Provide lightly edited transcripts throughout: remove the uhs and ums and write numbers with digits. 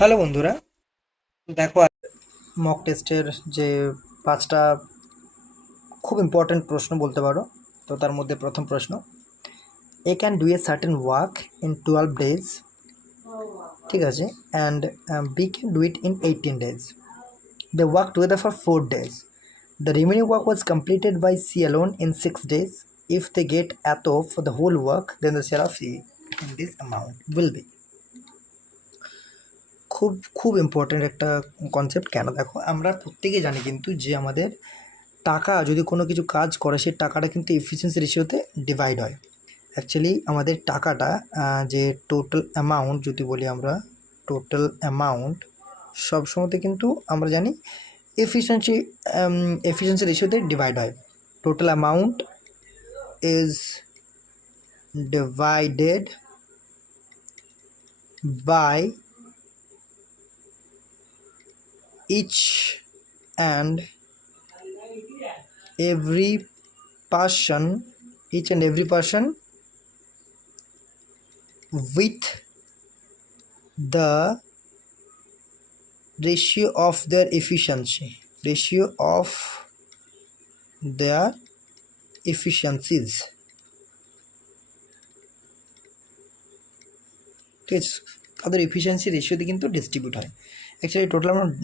Hello বন্ধুরা, দেখো mock টেস্টের যে 5টা খুব ইম্পর্ট্যান্ট প্রশ্ন বলতে পারো। তো তার মধ্যে প্রথম প্রশ্ন, A can do a certain work in 12 days, ঠিক আছে, and B can do it in 18 days. They work together for 4 days. The remaining work was completed by C alone in 6 days. If they get এত for the whole work, then the share of C in this amount will be. খুব খুব important একটা concept. কেন? দেখো, আমরা প্রত্যেকেই জানি কিন্তু যে আমাদের টাকা যদি কোনো কিছু কাজ করে সেই টাকাটা কিন্তু এফিসিয়েন্সি রেশিওতে ডিভাইড হয়। অ্যাকচুয়ালি আমাদের টাকাটা যে টোটাল অ্যামাউন্ট যদি বলি আমরা, টোটাল অ্যামাউন্ট সবসময়তে কিন্তু আমরা জানি এফিসিয়েন্সি রেশিওতে ডিভাইড হয়। Total amount is divided by each and every person with the ratio of their efficiencies, ঠিক আছে, তাদের এফিসিয়েন্সি রেশিওতে কিন্তু ডিস্ট্রিবিউট হয়। অ্যাকচুয়ালি টোটাল অ্যামাউন্ট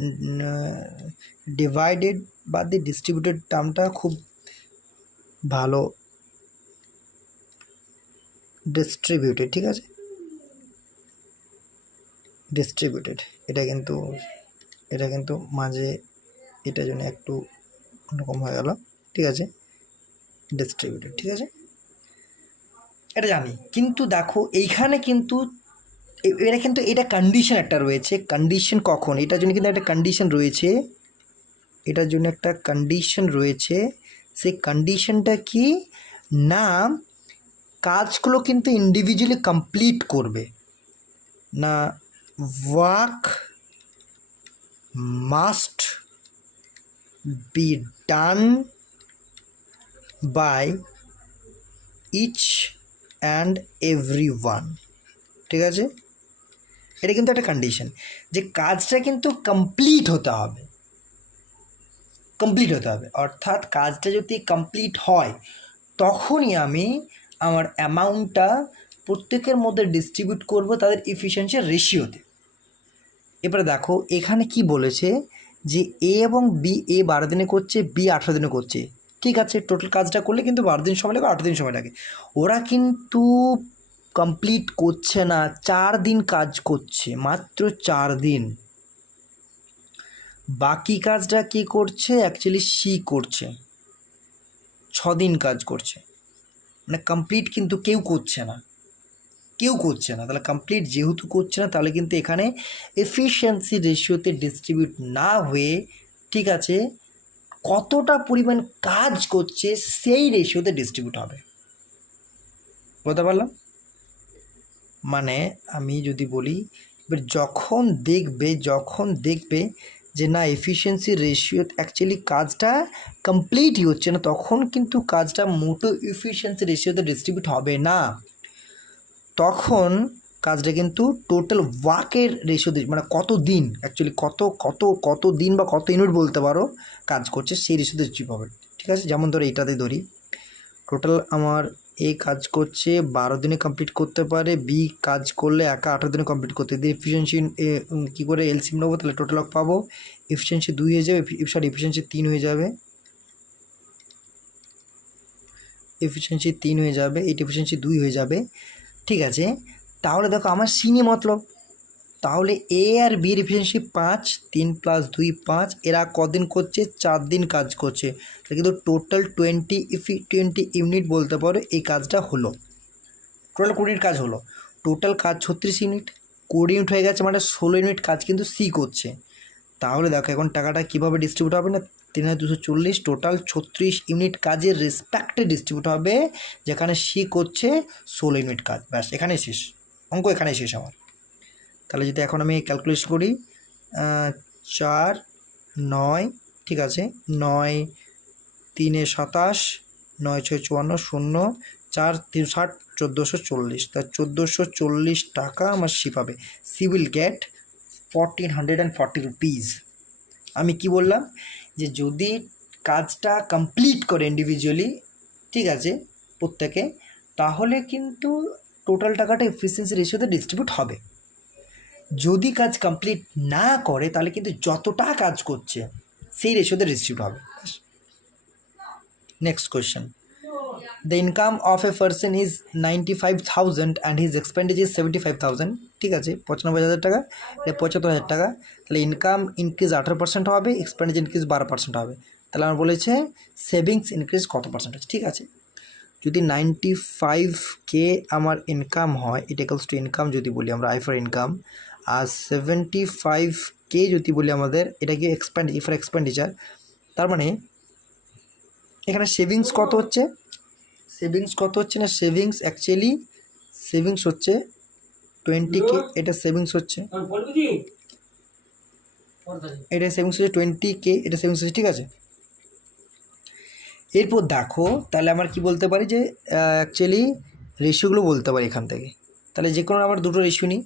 ডিভাইডেড বা দি ডিস্ট্রিবিউটেড টার্মটা খুব ভালো। ডিস্ট্রিবিউটেড, ঠিক আছে, ডিস্ট্রিবিউটেড, এটা কিন্তু মাঝে এটার জন্য একটু অন্যরকম হয়ে গেল, ঠিক আছে, ডিস্ট্রিবিউটেড, ঠিক আছে, এটা জানি। কিন্তু দেখো এইখানে কিন্তু এটা কন্ডিশন একটা রয়েছে। কন্ডিশন কখন? এটার জন্য কিন্তু একটা কন্ডিশন রয়েছে, সেই কন্ডিশনটা কি না, কাজগুলো কিন্তু ইন্ডিভিজুয়ালি কমপ্লিট করবে না। Work must be done by each and every one, ঠিক আছে, এটা কিন্তু একটা কন্ডিশন যে কাজটা কিন্তু কমপ্লিট হতে হবে। অর্থাৎ কাজটা যদি কমপ্লিট হয় তখনই আমি আমার অ্যামাউন্টটা প্রত্যেকের মধ্যে ডিস্ট্রিবিউট করব তাদের এফিসিয়েন্সি রেশিওতে। এবারে দেখো এখানে কি বলেছে যে এ এবং বি, এ 12 দিনে করছে, বি 18 দিনে করছে, ঠিক আছে, টোটাল কাজটা করলে কিন্তু 12 দিন সময় লাগে, 8 দিন সময় লাগে। ওরা কিন্তু কমপ্লিট করছে না, 4 দিন কাজ করছে, মাত্র 4 দিন। বাকি কাজটা কি করছে? অ্যাকচুয়ালি সি করছে, 6 দিন কাজ করছে, মানে কমপ্লিট কিন্তু কেউ করছে না। তাহলে কমপ্লিট যেহেতু করছে না, তাহলে কিন্তু এখানে এফিশিয়েন্সি রেশিওতে ডিস্ট্রিবিউট না হয়ে, ঠিক আছে, কতটা পরিমাণ কাজ করছে সেই রেশিওতে ডিস্ট্রিবিউট হবে। বলতে পারলাম? মানে আমি যদি বলি, এবার যখন দেখবে যে না এফিশিয়েন্সি রেশিও অ্যাকচুয়ালি কাজটা কমপ্লিটই হচ্ছে না, তখন কিন্তু কাজটা মোটো এফিশিয়েন্সি রেশিওতে ডিস্ট্রিবিউট হবে না। তখন কাজটা কিন্তু টোটাল ওয়ার্কের রেশিওতে, মানে কত দিন অ্যাকচুয়ালি কত দিন বা কত ইউনিট বলতে পারো কাজ করছে, সেই রেশিওতে ডিস্ট্রিবিউট হবে, ঠিক আছে। যেমন ধরো এটাতে ধরি, টোটাল আমার এ কাজ করছে 12 দিনে কমপ্লিট করতে পারে, বি কাজ করলে একা 18 দিনে কমপ্লিট করতে। যদি এফিসিয়েন্সি কী করে এলসিএম নেবো, তাহলে টোটাল পাবো, এফিসিয়েন্সি 2 হয়ে যাবে, এফিসিয়েন্সি 3 হয়ে যাবে, এইট এফিসিয়েন্সি 2 হয়ে যাবে, ঠিক আছে। তাহলে দেখো আমার সিনে মতলব, তাহলে এ আর বির এফিসিয়েন্সি 5, 3 + 2 5, এরা কদিন করছে? 4 দিন কাজ করছে, তাহলে কিন্তু টোটাল 20 ইউনিট বলতে পারো এই কাজটা হলো। টোটাল 20 ইউনিট কাজ হলো, টোটাল কাজ 36 ইউনিট, 20 ইউনিট হয়ে গেছে, মানে 16 ইউনিট কাজ কিন্তু সি করছে। তাহলে দেখো এখন টাকাটা কীভাবে ডিস্ট্রিবিউট হবে না, 3240 টোটাল 36 ইউনিট কাজের রেসপেক্টে ডিস্ট্রিবিউট হবে, যেখানে সি করছে 16 ইউনিট কাজ। ব্যাস, এখানেই শেষ অঙ্ক, এখানেই শেষ আমার। তাহলে যদি এখন আমি ক্যালকুলেট করি, 4 9, ঠিক আছে, 9 3 27, 9 6 54, 0 4 3 60, 1440, তা 1440 টাকা আমার সি পাবে। She will get 1440 rupees. আমি কি বললাম যে যদি কাজটা কমপ্লিট করে ইন্ডিভিজুয়ালি, ঠিক আছে, প্রত্যেকে, তাহলে কিন্তু টোটাল টাকাটা এফিসিয়েন্সি রেশিওতে ডিস্ট্রিবিউট হবে। যদি কাজ কমপ্লিট না করে তাহলে কিন্তু যতটা কাজ করছে সেই রেশিওতে ডিস্ট্রিবিউট হবে। Next question, the income of a person is 95,000 and his expenditure is 75,000। ঠিক আছে, 95,000 টাকা, 75,000 টাকা, তাহলে ইনকাম ইনক্রিজ 18% হবে, এক্সপেন্ডিচার ইনক্রিজ 12% হবে। তাহলে আমার বলেছে সেভিংস ইনক্রিজ কত পার্সেন্টেজ। ঠিক আছে, যদি 95K আমার ইনকাম হয়, ইট ইকুয়ালস টু ইনকাম যদি বলি আমরা I for income, R 75K যদি বলি আমাদের এটা কি এক্সপেন্ডিচার, তার মানে এখানে সেভিংস কত হচ্ছে, না সেভিংস অ্যাকচুয়ালি সেভিংস হচ্ছে 20K, এটা সেভিংস হচ্ছে, এটা সেভিংস হচ্ছে 20K, এটা সেভিংস হচ্ছে। ঠিক আছে, এরপর দেখো তাহলে আমার কি বলতে পারি যে অ্যাকচুয়ালি রেশিওগুলো বলতে পারি এখান থেকে। তাহলে যে কোনো আবার দুটো রেশিও নিই,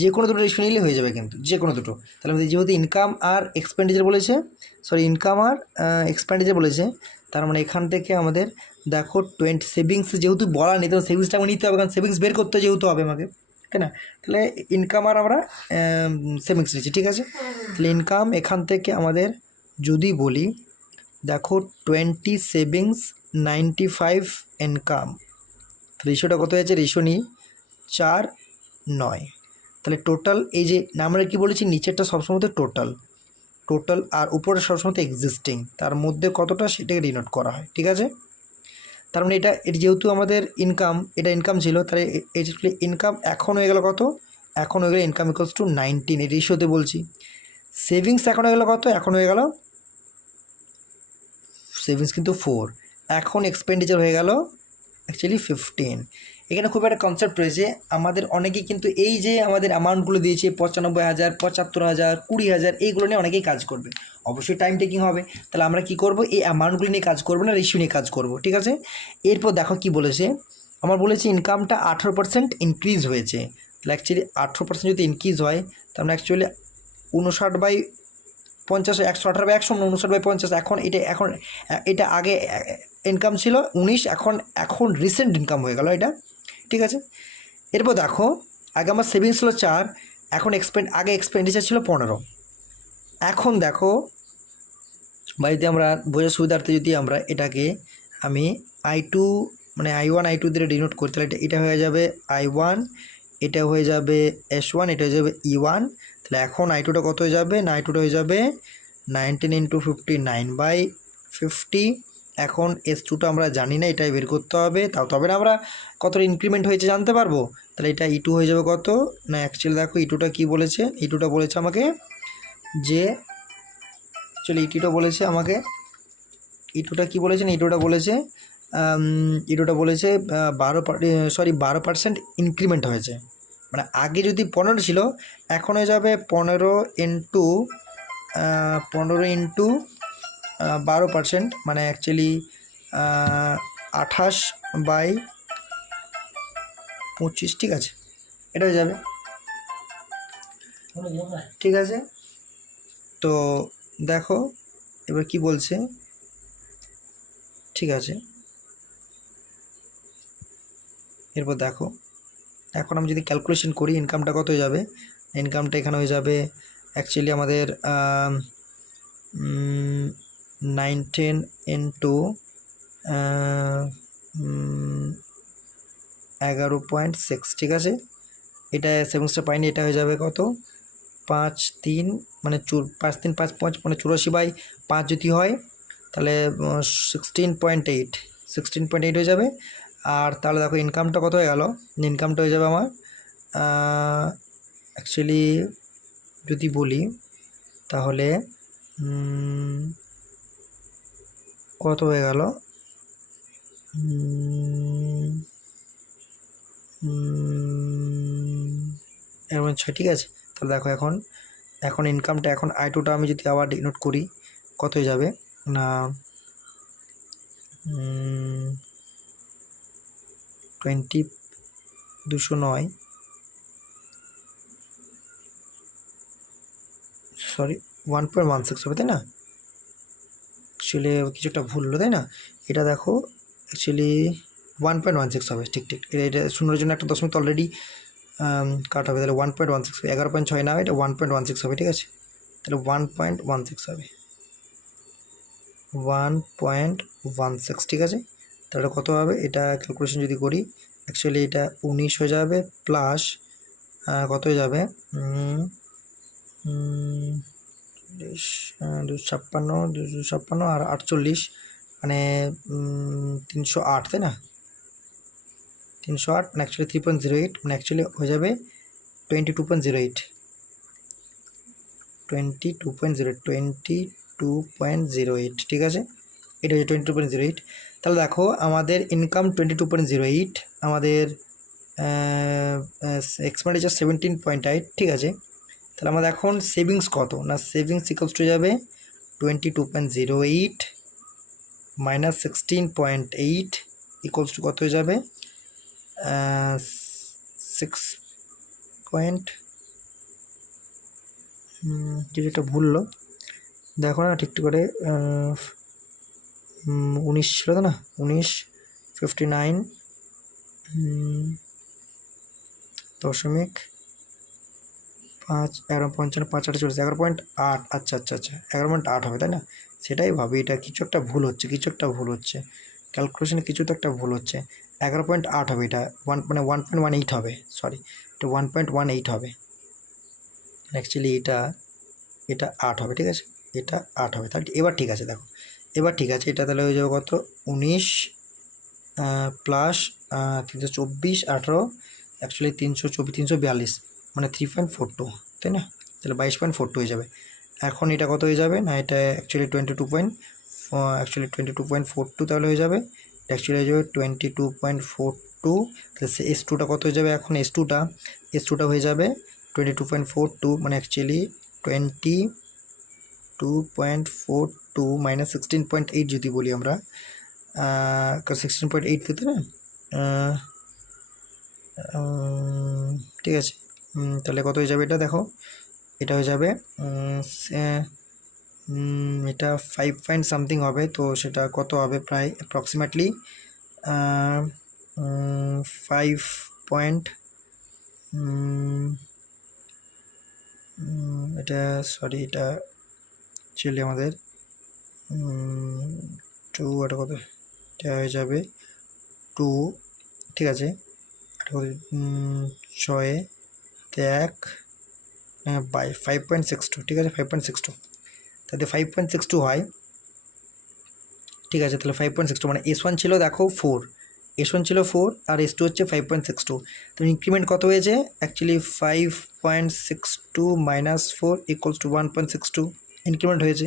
যে কোনো দুটো রেশিও নিলে হয়ে যাবে, কিন্তু যে কোনো দুটো। তাহলে আমাদের যেহেতু ইনকাম আর এক্সপেন্ডিচার বলেছে, ইনকাম আর এক্সপেন্ডিচার বলেছে, তার মানে এখান থেকে আমাদের দেখো সেভিংস যেহেতু বলা নেই, তো সেভিংসটা আমার নিতে হবে, কারণ সেভিংস বের করতে যেহেতু হবে আমাকে, তাই না? তাহলে ইনকাম আর আমরা সেভিংস নিচ্ছি। ঠিক আছে, তাহলে ইনকাম এখান থেকে আমাদের যদি বলি, দেখো 20 সেভিংস 95 ইনকাম, রেশিওটা কত হয়েছে, রেশিও নিই 4:9। তাহলে টোটাল এই যে আমরা কি বলেছি, নিচেরটা সবসময় টোটাল আর উপরে সবসময় এক্সিস্টিং, তার মধ্যে কতটা সেটাকে ডিনোট করা হয়। ঠিক আছে, তার মানে এটা যেহেতু আমাদের ইনকাম, এটা ইনকাম ছিল, তাহলে ইনকাম এখন হয়ে গেল কত, এখন হয়ে গেল ইনকাম ইকুয়ালস টু 19, এই রেশিওতে বলছি। সেভিংস এখন হয়ে গেল কত, এখন হয়ে গেল সেভিংস কিন্তু 4, এখন এক্সপেন্ডিচার হয়ে গেল অ্যাকচুয়ালি 15। এখানে খুব একটা কনসেপ্ট রয়েছে, আমাদের অনেকেই কিন্তু এই যে আমাদের অ্যামাউন্টগুলো দিয়েছে 95,000, 75,000, 20,000, এইগুলো নিয়ে অনেকেই কাজ করবে, অবশ্যই টাইম টেকিং হবে। তাহলে আমরা কি করব, এই অ্যামাউন্টগুলো নিয়ে কাজ করবো না, রেশিও নিয়ে কাজ করব। ঠিক আছে, এরপর দেখো কি বলেছে, আমার বলেছে ইনকামটা 18% ইনক্রিজ হয়েছে। তাহলে অ্যাকচুয়ালি 18% যদি ইনক্রিজ হয়, তার মানে অ্যাকচুয়ালি 59/50, 118/100, 59/50। এখন এটা আগে ইনকাম ছিল 19, এখন রিসেন্ট ইনকাম হয়ে গেল এটা। ঠিক আছে, এরপর দেখো আগে আমার সেভিংস ছিল 4, এখন আগে এক্সপেন্ডিচার ছিল 15। এখন দেখো বাড়িতে আমরা বোঝার সুবিধার্থে যদি আমরা এটাকে আমি I2 মানে I1 I2 দিয়ে ডিনোট করি, তাহলে এটা হয়ে যাবে I1, এটা হয়ে যাবে S1, এটা হয়ে যাবে E1। তাহলে এখন I2টা কত হয়ে যাবে না, I2টা হয়ে যাবে 19 × 59/50। এখন S2টা আমরা জানি না, এটাই বের করতে হবে, তবে না আমরা কত ইনক্রিমেন্ট হয়েছে জানতে পারবো। তাহলে এটা E2 হয়ে যাবে কত না, অ্যাকচুয়ালি দেখো E2টা কী বলেছে, E2টা বলেছে আমাকে যে অ্যাকচুয়ালি E2টা বলেছে আমাকে, E2টা কী বলেছেন, E2টা বলেছে 12% ইনক্রিমেন্ট হয়েছে। মানে আগে যদি 15 ছিল, এখন হয়ে যাবে 15 ইন্টু 12%, মানে অ্যাকচুয়ালি 28/25। ঠিক আছে, এটা হয়ে যাবে। ঠিক আছে, তো দেখো এবার কি বলছে। ঠিক আছে, এরপর দেখো এখন আমি যদি ক্যালকুলেশন করি ইনকামটা কত হয়ে যাবে, ইনকামটা এখানে হয়ে যাবে অ্যাকচুয়ালি আমাদের 19 ইন্টু 11.6। ঠিক আছে, এটা সেভিংসটা পাইনি, এটা হয়ে যাবে কত 5/3, মানে 5/3 মানে 84/5 যদি হয়, তাহলে 16.8 হয়ে যাবে। আর তাহলে দেখো ইনকামটা কত হয়ে গেল, ইনকামটা হয়ে যাবে আমার অ্যাকচুয়ালি যদি বলি তাহলে কত হয়ে গেল, এরকম 6। ঠিক আছে, তাহলে দেখো এখন ইনকামটা, এখন I2টা আমি যদি আবার ডিনোট করি কত হয়ে যাবে না 209 সরি 1.16 হবে তাই না, অ্যাকচুয়ালি কিছু একটা ভুল হলো তাই না, এটা দেখো অ্যাকচুয়ালি 1.16 হবে, ঠিক ঠিক, এটা শূন্যের জন্য একটা দশমিক অলরেডি কাট হবে, তাহলে 1.16 হবে, 11.6 না, এটা 1.16 হবে, ঠিক আছে, তাহলে 1.16 হবে, 1.16, ঠিক আছে। তাহলে কত হবে, এটা ক্যালকুলেশন যদি করি অ্যাকচুয়ালি এটা 19 হয়ে যাবে, প্লাস কত হয়ে যাবে 256 আর 48 মানে 308 তাই না, 308 মানে অ্যাকচুয়ালি 3.08 মানে অ্যাকচুয়ালি হয়ে যাবে 22.08, 22.08, ঠিক আছে, এটা হচ্ছে 22.08। তাহলে দেখো আমাদের ইনকাম 22.08, আমাদের এক্সপেন্ডিচার 17.8, ঠিক আছে। তাহলে আমাদের এখন সেভিংস কত না, সেভিংস ইকুয়ালস টু যাবে 22.08 মাইনাস 16.8 ইকুয়ালস টু কত হয়ে যাবে 6 পয়েন্ট, যেটা ভুললো দেখো না ঠিক করে, 19 ছিল তো না, 19.59 দশমিক 5 11.55 5 8 চল্লিশ 11.8, আচ্ছা আচ্ছা আচ্ছা 11.8 হবে তাই না, সেটাই ভাবি এটা কিছু একটা ভুল হচ্ছে, ক্যালকুলেশনে কিছু তো একটা ভুল হচ্ছে, 11.8 হবে, এটা মানে 1.18 হবে, সরি এটা 1.18 হবে, অ্যাকচুয়ালি এটা 8 হবে, ঠিক আছে, এটা 8 হবে, তাহলে এবার ঠিক আছে, দেখো এবার ঠিক আছে, এটা তাহলে হয়ে যাবে কত 19 প্লাস 324 18 অ্যাকচুয়ালি 342 মানে 3.42 তাই না, তাহলে 22.42 হয়ে যাবে। এখন এটা কত হয়ে যাবে না, এটা অ্যাকচুয়ালি 22.42 তাহলে হয়ে যাবে, অ্যাকচুয়ালি হয়ে যাবে 22.42, তাহলে S2টা কত হয়ে যাবে, এখন S2টা হয়ে যাবে 22.42 মানে অ্যাকচুয়ালি 22.42 মাইনাস 16.8 যদি বলি আমরা, 16.8 দিতে না, ঠিক আছে, তাহলে কত হয়ে যাবে এটা দেখো, এটা হয়ে যাবে এটা 5 পয়েন্ট সামথিং হবে, তো সেটা কত হবে প্রায় অ্যাপ্রক্সিমেটলি 5 পয়েন্ট, এটা সরি এটা অ্যাকচুয়ালি আমাদের 2 এটা কত, এটা হয়ে যাবে 2, ঠিক আছে, এটা কত 6 1 বাই 5.62, ঠিক আছে 5.62, তাতে 5.62 হয়, ঠিক আছে, তাহলে 5.62 মানে S1 ছিল দেখো 4, S1 ছিল 4 আর S2 হচ্ছে 5.62, তো ইনক্রিমেন্ট কত হয়েছে actually 5.62 minus 4 equals to 1.62 increment হয়েছে,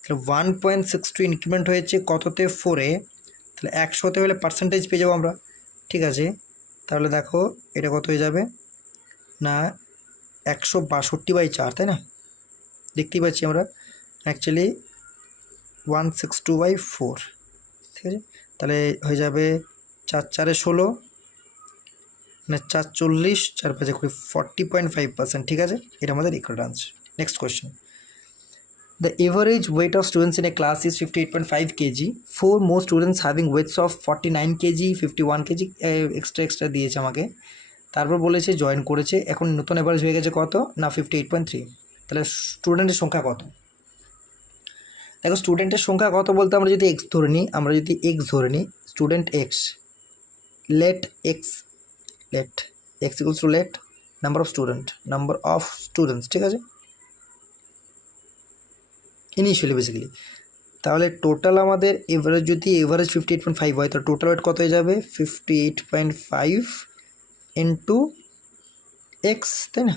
তাহলে 1.62 ইনক্রিমেন্ট হয়েছে কততে 4-এ, তাহলে 100তে হলে পার্সেন্টেজ পেয়ে যাবো আমরা, ঠিক আছে, তাহলে দেখো এটা কত হয়ে যাবে না 162/4 তাই না, দেখতেই পাচ্ছি আমরা অ্যাকচুয়ালি 162/4, ঠিক আছে, তাহলে হয়ে যাবে 4 4 16 মানে 4 40 4 5 20 40.5%, ঠিক আছে, এটা আমাদের equal answer. Next question, the average weight of students in a class is 58.5 kg, 4 more students having weights of 49 kg 51 kg extra দিয়েছে আমাকে, তারপর বলেছে জয়েন করেছে, এখন নতুন এভারেজ হয়ে গেছে কত না 58.3, তাহলে স্টুডেন্টের সংখ্যা কত, দেখো স্টুডেন্টের সংখ্যা কত বলতে আমরা যদি এক্স ধরে নিই, student x, let x equals to let number of students, ঠিক আছে, ইনিশিয়ালি বেসিক্যালি, তাহলে টোটাল আমাদের এভারেজ যদি 58.5 হয়, তো টোটাল ওয়েট কত হয়ে যাবে 58.5 ইন্টু এক্স, তাই না,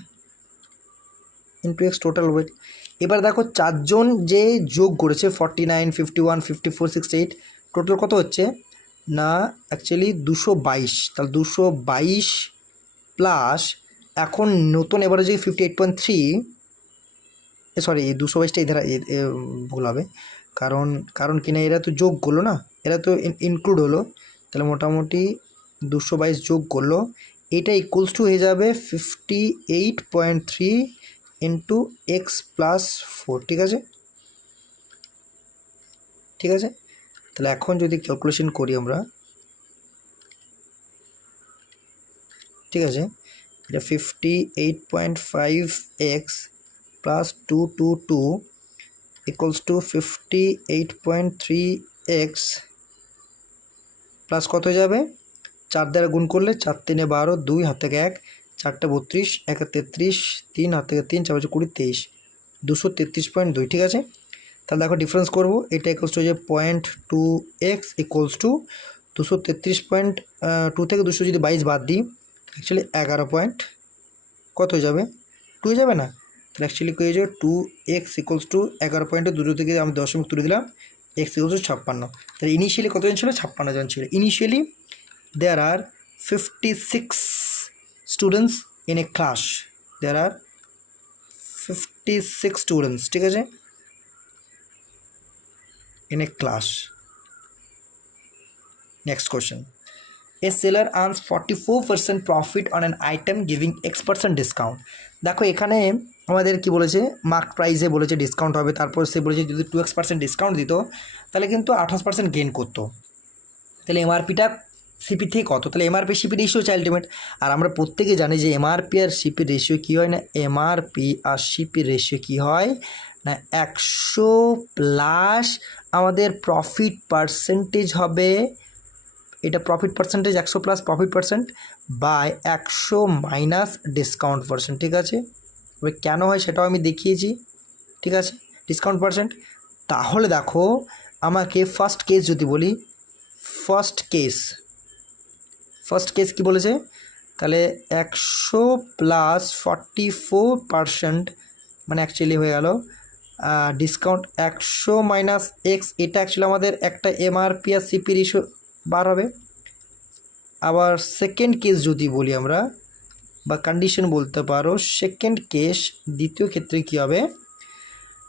ইন্টু এক্স টোটাল ওয়েট। এবার দেখো চারজন যে যোগ করেছে 49 51 54 68, টোটাল কত হচ্ছে না অ্যাকচুয়ালি 222, তাহলে 222 প্লাস এখন নতুন এবারে যে 58.3, সরি 222টা এধারা ভুল হবে, কারণ কিনা এরা তো যোগ করলো না, এরা তো ইনক্লুড হলো, তাহলে মোটামুটি 222 যোগ করলো, এটা ইকুয়ালস টু হয়ে যাবে 58.3 ইন্টু এক্স প্লাস 4, ঠিক আছে, ঠিক আছে। তাহলে এখন যদি ক্যালকুলেশন করি আমরা, ঠিক আছে, এটা 58.5x plus 222 equals to 58.3x plus কত হয়ে যাবে, 4 দ্বারা গুণ করলে 4 3 12, 2 হাত থেকে 1, 4 32, 1 33, 3 হাত থেকে 3, 4 20, 23, 233.2, ঠিক আছে। তাহলে দেখো ডিফারেন্স করবো, এটা ইকুয়ালস টু যে 0.2x ইকুয়ালস টু 233.2 থেকে 222 বাদ দিই, অ্যাকচুয়ালি 11 পয়েন্ট কত হয়ে যাবে, 2 হয়ে যাবে না। তাহলে অ্যাকচুয়ালি কী হয়ে যাবে, 2x ইকুয়ালস টু 11 দুটো থেকে আমি দশমিক তুলে দিলাম, x ইকুয়ালস টু 56। তাহলে ইনিশিয়ালি কতজন ছিল, 56 জন ছিল। Initially there are 56 students in a class, there are 56 students, ঠিক আছে, in a class. Next question. A seller earns 44% profit on an item giving X% discount. দেখো এখানে আমাদের কি বলেছে, মার্ক প্রাইসে বলেছে ডিসকাউন্ট হবে, তারপর সে বলেছে যদি 2x% ডিসকাউন্ট দিত তাহলে কিন্তু 28% গেইন করতো। তাহলে এমআরপিটা সিপি থেকে কত, তাহলে এমআরপি সিপি রেশিও হচ্ছে আলটিমেট। আর আমরা প্রত্যেকে জানি যে এমআরপি আর সিপি রেশিও কী হয় না, এমআরপি আর সিপি রেশিও কী হয় না, 100 প্লাস আমাদের প্রফিট পার্সেন্টেজ হবে, এটা profit percentage 100 plus profit percent by 100 minus discount percent, ঠিক আছে। এবার কেন হয় সেটাও আমি দেখিয়েছি, ঠিক আছে, ডিসকাউন্ট পার্সেন্ট। তাহলে দেখো আমাকে ফার্স্ট কেস যদি বলি, ফার্স্ট কেস কি বলেছে, তাহলে 100 প্লাস 44% মানে অ্যাকচুয়ালি হয়ে গেল ডিসকাউন্ট 100 মাইনাস এক্স, এটা অ্যাকচুয়ালি আমাদের একটা এমআরপি আর সিপি রেশিও বার হবে। আবার সেকেন্ড কেস যদি বলি আমরা, বা কন্ডিশন বলতে পারো, সেকেন্ড কেস দ্বিতীয় ক্ষেত্রে কী হবে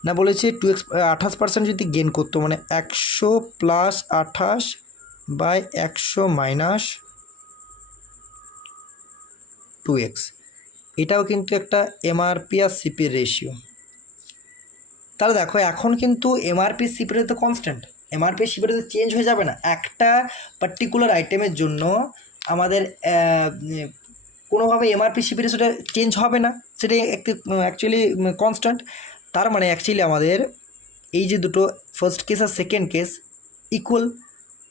না, বলেছে 28% যদি গেন করতো, মানে 100 প্লাস 28 বাই 100 মাইনাস 2x, এটাও কিন্তু একটা এমআরপি আর সিপির রেশিও। তাহলে দেখো এখন কিন্তু এমআরপি সিপির তো কনস্ট্যান্ট, এমআরপি সিপির তো চেঞ্জ হয়ে যাবে না, একটা পার্টিকুলার আইটেমের জন্য আমাদের কোনোভাবে এমআরপি সিপি রেশিওটা চেঞ্জ হবে না, সেটাই একটি অ্যাকচুয়ালি কনস্ট্যান্ট। তার মানে অ্যাকচুয়ালি আমাদের এই যে দুটো ফার্স্ট কেস আর সেকেন্ড কেস ইকুয়াল,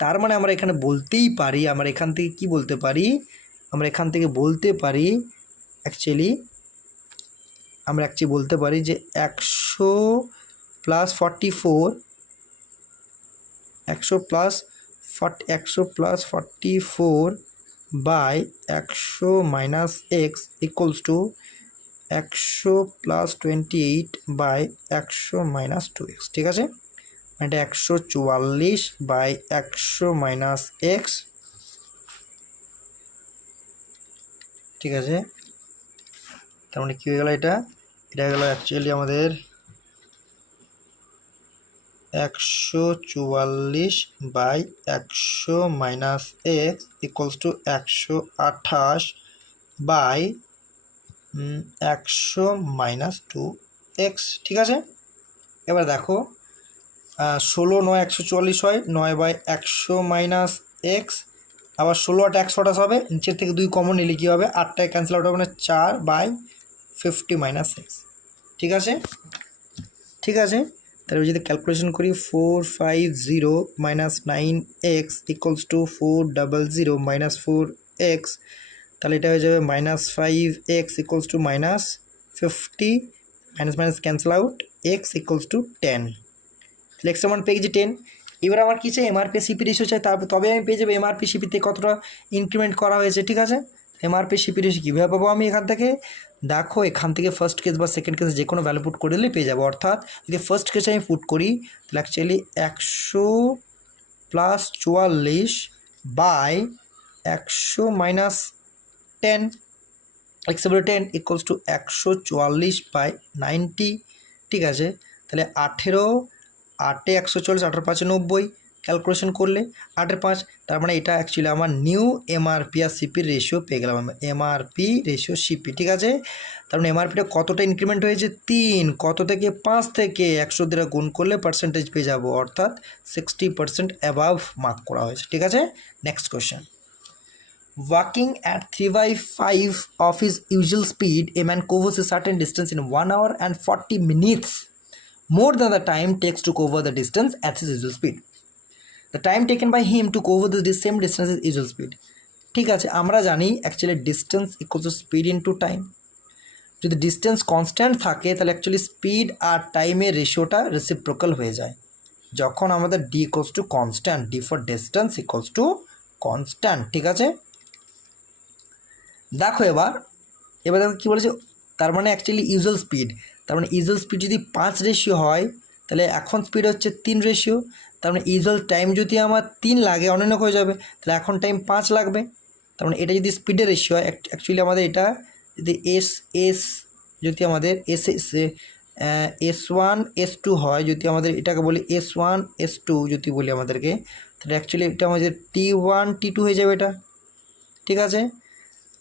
তার মানে আমরা এখানে বলতেই পারি, আমরা এখান থেকে কি বলতে পারি, আমরা এখান থেকে বলতে পারি অ্যাকচুয়ালি বলতে পারি যে 100 plus 44, 100 plus 44 by 100 minus x equals to 100 plus 28 by 100 minus 2x, ঠিক আছে। এটা 144 বাই 100 মাইনাস এক্স, ঠিক আছে। তার মানে কী হয়ে গেল, এটা হয়ে গেল অ্যাকচুয়ালি আমাদের 144 by 100 minus x equals to 128 by 100 minus 2x, ঠিক আছে। এবার দেখো 16 9 144 হয়, 9 বাই 100 মাইনাস এক্স, আবার 16 8 128 হবে, নিচের থেকে 2 কমন নিলে কী হবে, 8টায় ক্যান্সেল আউট হবে, মানে 4 বাই 50 মাইনাস এক্স, ঠিক আছে, ঠিক আছে। তারপরে যদি ক্যালকুলেশন করি 450 minus 9x equals to 400 minus 4x, তাহলে এটা হয়ে যাবে minus 5x equals to minus 50, minus minus cancel out, x equals to 10, তাহলে এক্স মান পেয়ে গেছি 10। এবার আমার কী চাই, এমআরপি সিপি রেশিও চাই, তারপর তবে আমি পেয়ে যাবো এমআরপি সিপিতে কতটা ইনক্রিমেন্ট করা হয়েছে, ঠিক আছে। এমআরপি সিপি রেশিও কীভাবে পাবো আমি এখান থেকে, দেখো এখান থেকে ফার্স্ট কেস বা সেকেন্ড কেস যে কোনো ভ্যালু পুট করে দিলে পেয়ে যাবো। অর্থাৎ যদি ফার্স্ট কেসে আমি পুট করি তাহলে actually 100 plus 44 by 100 minus 10, x = 10 equals to 144 by 90, ঠিক আছে। তাহলে 18 8 140, 18 5 90, ক্যালকুলেশন করলে 8/5, তার মানে এটা অ্যাকচুয়ালি আমার নিউ এমআরপি আর সিপির রেশিও পেয়ে গেলাম, এমআরপি রেশিও সিপি। ঠিক আছে, তার মানে এমআরপিটা কতটা ইনক্রিমেন্ট হয়েছে 3, কত থেকে 5 থেকে 100 দ্বারা গুণ করলে পার্সেন্টেজ পেয়ে যাবো, অর্থাৎ 60% অ্যাবাভ মার্ক করা হয়েছে। ঠিক আছে, next question. Walking at 3/5 of his usual speed, a man covers a certain distance in 1 hour and 40 minutes, more than the time takes to cover the distance at his usual speed. The time taken by him to cover the same distance is usual speed. ঠিক আছে, আমরা জানি actually distance equal to speed into time. যদি distance constant থাকে তাহলে actually speed আর টাইমের রেশিওটা reciprocal হয়ে যায়। যখন আমাদের D equals to constant, D for distance equals to constant. ঠিক আছে, দেখো এবার দেখো কী বলেছে, তার মানে অ্যাকচুয়ালি ইউজুয়াল স্পিড, তার মানে ইউজুয়াল স্পিড যদি 5 রেশিও হয় তাহলে এখন স্পিড হচ্ছে 3 রেশিও, তার মানে ইউজুয়াল টাইম যদি আমার 3 লাগে অনেক হয়ে যাবে, তাহলে এখন টাইম 5 লাগবে। তার মানে এটা যদি স্পিডের রেশিও হয়, অ্যাকচুয়ালি আমাদের এটা যদি যদি আমাদের S1 S2 হয়, যদি আমাদের এটাকে বলি S1 S2 যদি বলি আমাদেরকে, তাহলে অ্যাকচুয়ালি এটা আমাদের T1 T2 হয়ে যাবে এটা। ঠিক আছে,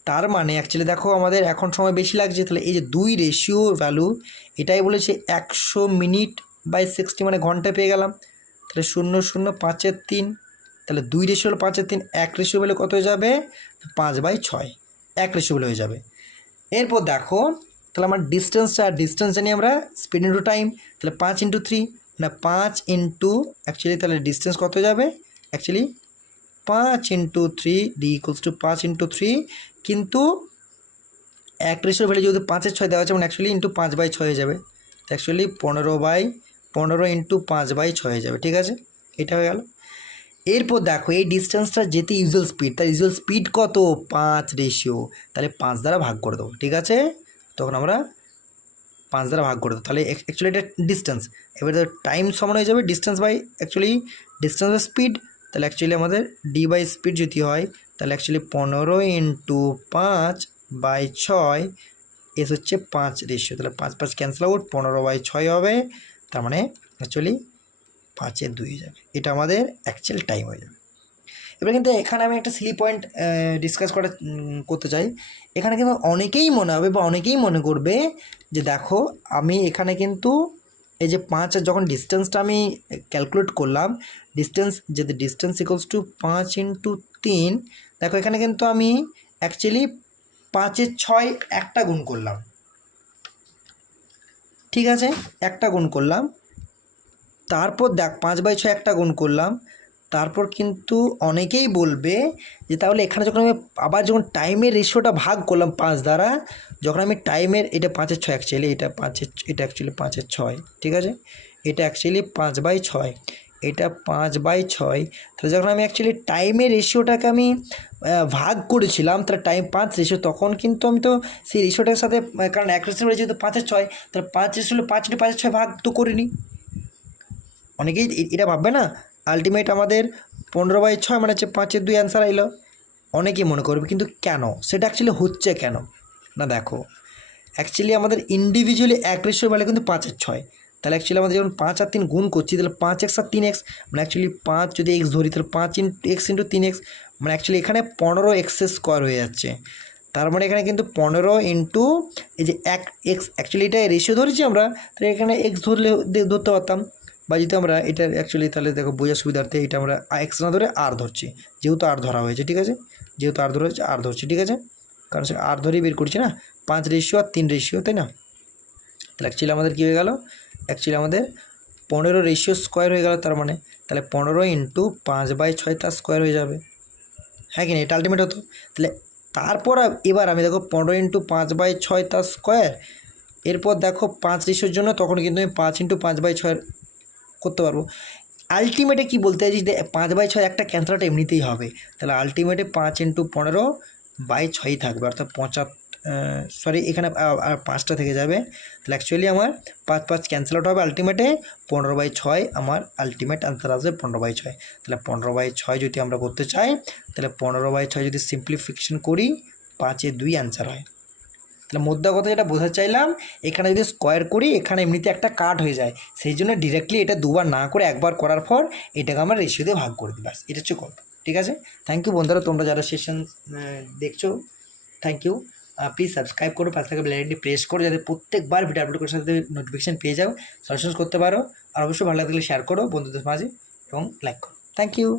তার মানে অ্যাকচুয়ালি দেখো আমাদের এখন সময় বেশি লাগছে, তাহলে এই যে 2 রেশিও ভ্যালু, এটাই বলেছে 100 মিনিট বাই 60 মানে ঘন্টায় পেয়ে গেলাম। তাহলে 0 0 5 3, তাহলে 2 রেশিও হলো 5 3, 1 রেশিও হলে কত হয়ে যাবে 5/6, 1 রেশিও হলে হয়ে যাবে। এরপর দেখো তাহলে আমার ডিস্টেন্স জানি আমরা, স্পিড ইন্টু টাইম, তাহলে 5 × 3 মানে 5 ইন্টু অ্যাকচুয়ালি তাহলে ডিস্টেন্স কত হয়ে যাবে অ্যাকচুয়ালি 5 × 3, ডি ইকুয়ালস টু 5 × 3, কিন্তু 1 রেশিও ভ্যালু যেহেতু 5/6 দেওয়া আছে মানে অ্যাকচুয়ালি ইন্টু 5/6 হয়ে যাবে, তো অ্যাকচুয়ালি 15/15 ইন্টু 5/6 হয়ে যাবে। ঠিক আছে, এটা হয়ে গেল। এরপর দেখো এই ডিস্টেন্সটা যেতে ইউজুয়াল স্পিড, তার ইউজুয়াল স্পিড কত 5 রেশিও, তাহলে 5 দ্বারা ভাগ করে দেবো। ঠিক আছে, তখন আমরা 5 দ্বারা ভাগ করে দেবো, তাহলে অ্যাকচুয়ালি এটা ডিস্টেন্স। এবারে টাইম সমান হয়ে যাবে distance by distance by speed, তাহলে অ্যাকচুয়ালি আমাদের ডি বাই স্পিড যদি হয় তাহলে অ্যাকচুয়ালি 15 × 5/6, এস হচ্ছে 5 রেশিও, তাহলে 5 5 ক্যান্সেল আউট, 15/6 হবে, তার মানে অ্যাকচুয়ালি 5/2 হয়ে যাবে। এটা আমাদের অ্যাকচুয়াল টাইম হয়ে যাবে। এবার কিন্তু এখানে আমি একটা সিলি পয়েন্ট ডিসকাস করতে চাই। এখানে কিন্তু অনেকেই মনে হবে বা অনেকেই মনে করবে যে দেখো আমি এখানে কিন্তু এই যে 5 যখন ডিস্টেন্সটা আমি ক্যালকুলেট করলাম, ডিস্টেন্স ইকুয়ালস টু 5 × 3, দেখো এখানে কিন্তু আমি অ্যাকচুয়ালি 5/6 একটা গুণ করলাম। ঠিক আছে, একটা গুণ করলাম, তারপর দেখ 5/6 একটা গুণ করলাম, তারপর কিন্তু অনেকেই বলবে যে তাহলে এখানে যখন আমি আবার যখন টাইমের রেশিওটা ভাগ করলাম 5 দ্বারা, যখন আমি টাইমের এটা 5/6 অ্যাকচুয়ালি এটা অ্যাকচুয়ালি 5/6। ঠিক আছে, এটা অ্যাকচুয়ালি 5/6, এটা 5/6, তাহলে যখন আমি অ্যাকচুয়ালি টাইমের রেশিওটাকে আমি ভাগ করেছিলাম তাহলে টাইম 5 রেশিও, তখন কিন্তু আমি তো সেই রেশিওটার সাথে, কারণ 1 রেশিও যেহেতু 5/6, তাহলে 5 রেশিও হলে 5 × 5/6 ভাগ তো করিনি। অনেকেই এটা ভাববে না আলটিমেট আমাদের 15/6 মানে হচ্ছে 5/2 অ্যান্সার এলো, অনেকেই মনে করবে, কিন্তু কেন সেটা অ্যাকচুয়ালি হচ্ছে কেন না, দেখো অ্যাকচুয়ালি আমাদের ইন্ডিভিজুয়ালি 1 রেশিও ভ্যালু কিন্তু 5/6, তাহলে অ্যাকচুয়ালি আমাদের যখন 5 আর 3 গুণ করছি তাহলে 5x আর 3x মানে অ্যাকচুয়ালি 5 যদি x ধরি তাহলে 5x × 3x মানে অ্যাকচুয়ালি এখানে 15x² হয়ে যাচ্ছে। তার মানে এখানে কিন্তু 15 ইন্টু এই যে 1x, অ্যাকচুয়ালি এটা রেশিও ধরেছি আমরা, তাহলে এখানে x ধরতে পারতাম, বা যদি আমরা এটা অ্যাকচুয়ালি তাহলে দেখো বোঝার সুবিধার্থে এটা আমরা এক্স না ধরে আর ধরছি, যেহেতু আর ধরা হয়েছে। ঠিক আছে, যেহেতু আর ধরা হয়েছে আর ধরছি। ঠিক আছে, কারণ সে আর ধরেই বের করছি না, 5 রেশিও আর 3 রেশিও, তাই না? তাহলে অ্যাকচুয়ালি আমাদের কী হয়ে গেল, অ্যাকচুয়ালি আমাদের 15 রেশিও স্কোয়ার হয়ে গেল, তার মানে তাহলে 15 ইন্টু 5/6 তার স্কোয়ার হয়ে যাবে, হ্যাঁ কি না? এটা আলটিমেট হতো। তাহলে তারপর এবার আমি দেখো 15 ইন্টু 5/6 তার স্কোয়ার, এরপর দেখো 5 রেশিওর জন্য তখন কিন্তু আমি 5 ইন্টু 5/6 করতে পারবো। আলটিমেটে কি বলতে চাইছি, 5/6 একটা ক্যান্সেলটা এমনিতেই হবে, তাহলে আলটিমেটে 5 × 15/6 থাকবে, অর্থাৎ এখানে আর 5টা থেকে যাবে, তাহলে অ্যাকচুয়ালি আমার 5 5 ক্যান্সেল আউট হবে, আলটিমেটে 15/6 আমার আলটিমেট আনসার আসবে 15/6। তাহলে 15/6 যদি আমরা করতে চাই তাহলে 15/6 যদি সিম্পলিফিকেশন করি 5/2 অ্যান্সার হয়। তাহলে মোদ্দা কথা যেটা বোঝাতে চাইলাম, এখানে যদি স্কোয়ার করি এখানে এমনিতে একটা কাট হয়ে যায়, সেই জন্য ডিরেক্টলি এটা দুবার না করে একবার করার পর এটাকে আমরা রেশিও দিয়ে ভাগ করে দিই, ব্যাস এটা হচ্ছে গল্প। ঠিক আছে, থ্যাংক ইউ বন্ধুরা, তোমরা যারা সেশন দেখছো থ্যাংক ইউ। প্লিজ সাবস্ক্রাইব করো, পাশে থাকা বেল আইকনটি প্রেস করো, যাতে প্রত্যেকবার ভিডিও আপলোড করার সাথে নোটিফিকেশান পেয়ে যাও, সলিউশন করতে পারো। আর অবশ্যই ভালো লাগলে শেয়ার করো বন্ধুদের মাঝে এবং লাইক করো। Thank you.